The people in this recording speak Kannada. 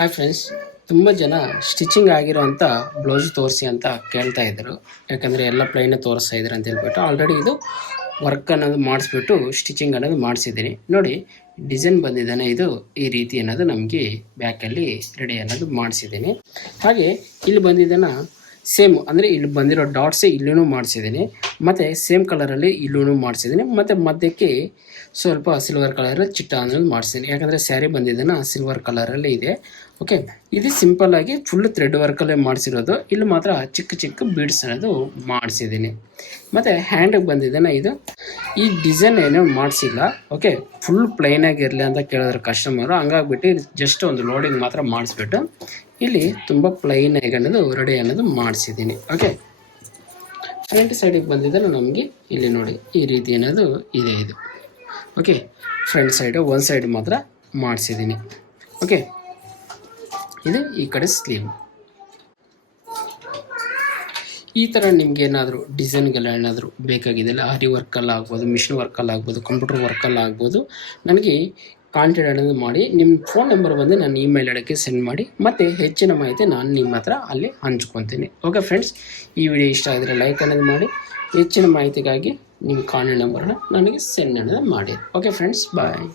ಹಾಯ್ ಫ್ರೆಂಡ್ಸ್, ತುಂಬ ಜನ ಸ್ಟಿಚಿಂಗ್ ಆಗಿರೋಂಥ ಬ್ಲೌಸ್ ತೋರಿಸಿ ಅಂತ ಕೇಳ್ತಾ ಇದ್ದರು. ಯಾಕಂದರೆ ಎಲ್ಲ ಪ್ಲೈನೇ ತೋರಿಸ್ತಾ ಇದ್ದಾರೆ ಅಂತ ಹೇಳ್ಬಿಟ್ಟು ಆಲ್ರೆಡಿ ಇದು ವರ್ಕ್ ಅನ್ನೋದು ಮಾಡಿಸ್ಬಿಟ್ಟು ಸ್ಟಿಚಿಂಗ್ ಅನ್ನೋದು ಮಾಡಿಸಿದ್ದೀನಿ. ನೋಡಿ, ಡಿಸೈನ್ ಬಂದಿದ್ದಾನೆ, ಇದು ಈ ರೀತಿ ಅನ್ನೋದು ನಮಗೆ ಬ್ಯಾಕಲ್ಲಿ ರೆಡಿ ಅನ್ನೋದು ಮಾಡಿಸಿದ್ದೀನಿ. ಹಾಗೆ ಇಲ್ಲಿ ಬಂದಿದ್ದಾನ ಸೇಮ್ ಅಂದರೆ ಇಲ್ಲಿ ಬಂದಿರೋ ಡಾಟ್ಸೇ ಇಲ್ಲೂ ಮಾಡಿಸಿದ್ದೀನಿ, ಮತ್ತು ಸೇಮ್ ಕಲರಲ್ಲಿ ಇಲ್ಲೂ ಮಾಡಿಸಿದ್ದೀನಿ, ಮತ್ತು ಮಧ್ಯಕ್ಕೆ ಸ್ವಲ್ಪ ಸಿಲ್ವರ್ ಕಲರ್ ಚಿಟ್ಟ ಅನ್ನೋದು ಮಾಡಿಸಿದ್ದೀನಿ. ಯಾಕಂದರೆ ಸ್ಯಾರಿ ಬಂದಿದ್ದಾನ ಸಿಲ್ವರ್ ಕಲರಲ್ಲಿ ಇದೆ. ಓಕೆ, ಇದು ಸಿಂಪಲ್ಲಾಗಿ ಫುಲ್ ಥ್ರೆಡ್ ವರ್ಕಲ್ಲೇ ಮಾಡಿಸಿರೋದು. ಇಲ್ಲಿ ಮಾತ್ರ ಚಿಕ್ಕ ಚಿಕ್ಕ ಬೀಡ್ಸ್ ಅನ್ನೋದು ಮಾಡಿಸಿದ್ದೀನಿ. ಮತ್ತು ಹ್ಯಾಂಡಿಗೆ ಬಂದಿದ್ದಾನೆ, ಇದು ಈ ಡಿಸೈನ್ ಏನೋ ಮಾಡಿಸಿಲ್ಲ. ಓಕೆ, ಫುಲ್ ಪ್ಲೈನಾಗಿರಲಿ ಅಂತ ಕೇಳಿದ್ರು ಕಸ್ಟಮರು. ಹಂಗಾಗ್ಬಿಟ್ಟು ಜಸ್ಟ್ ಒಂದು ಲೋಡಿಂಗ್ ಮಾತ್ರ ಮಾಡಿಸ್ಬಿಟ್ಟು ಇಲ್ಲಿ ತುಂಬ ಪ್ಲೈನಾಗಿ ಅನ್ನೋದು ರೆಡಿ ಅನ್ನೋದು ಮಾಡಿಸಿದ್ದೀನಿ. ಓಕೆ, ಫ್ರಂಟ್ ಸೈಡಿಗೆ ಬಂದಿದ್ದನ್ನು ನಮಗೆ ಇಲ್ಲಿ ನೋಡಿ ಈ ರೀತಿ ಅನ್ನೋದು ಇದೆ ಇದು. ಓಕೆ, ಫ್ರಂಟ್ ಸೈಡು ಒಂದು ಸೈಡ್ ಮಾತ್ರ ಮಾಡಿಸಿದ್ದೀನಿ. ಓಕೆ, ಇದು ಈ ಕಡೆ ಸ್ಲೀವ್. ಈ ಥರ ನಿಮ್ಗೆ ಏನಾದರೂ ಡಿಸೈನ್ಗಳೇನಾದರೂ ಬೇಕಾಗಿದೆಯಲ್ಲ, ಆರಿ ವರ್ಕಲ್ಲಿ ಆಗ್ಬೋದು, ಮಿಷಿನ್ ವರ್ಕಲ್ಲಿ ಆಗ್ಬೋದು, ಕಂಪ್ಯೂಟರ್ ವರ್ಕಲ್ಲಿ ಆಗ್ಬೋದು, ನನಗೆ ಕಾಂಟ್ಯಾಕ್ಟ್ ಅನ್ನೋದು ಮಾಡಿ ನಿಮ್ಮ ಫೋನ್ ನಂಬರ್ ಬಂದು ನಾನು ಇಮೇಲ್ ಐಡಿಗೆ ಸೆಂಡ್ ಮಾಡಿ, ಮತ್ತು ಹೆಚ್ಚಿನ ಮಾಹಿತಿ ನಾನು ನಿಮ್ಮ ಹತ್ರ ಅಲ್ಲಿ ಹಂಚ್ಕೊತೀನಿ. ಓಕೆ ಫ್ರೆಂಡ್ಸ್, ಈ ವಿಡಿಯೋ ಇಷ್ಟ ಆಗಿದ್ರೆ ಲೈಕ್ ಅನ್ನೋದು ಮಾಡಿ, ಹೆಚ್ಚಿನ ಮಾಹಿತಿಗಾಗಿ ನಿಮ್ಮ ಕಾಂಟ್ಯಾಕ್ಟ್ ನಂಬರ್ನ ನನಗೆ ಸೆಂಡ್ ಅನ್ನೋದು ಮಾಡಿ. ಓಕೆ ಫ್ರೆಂಡ್ಸ್, ಬಾಯ್.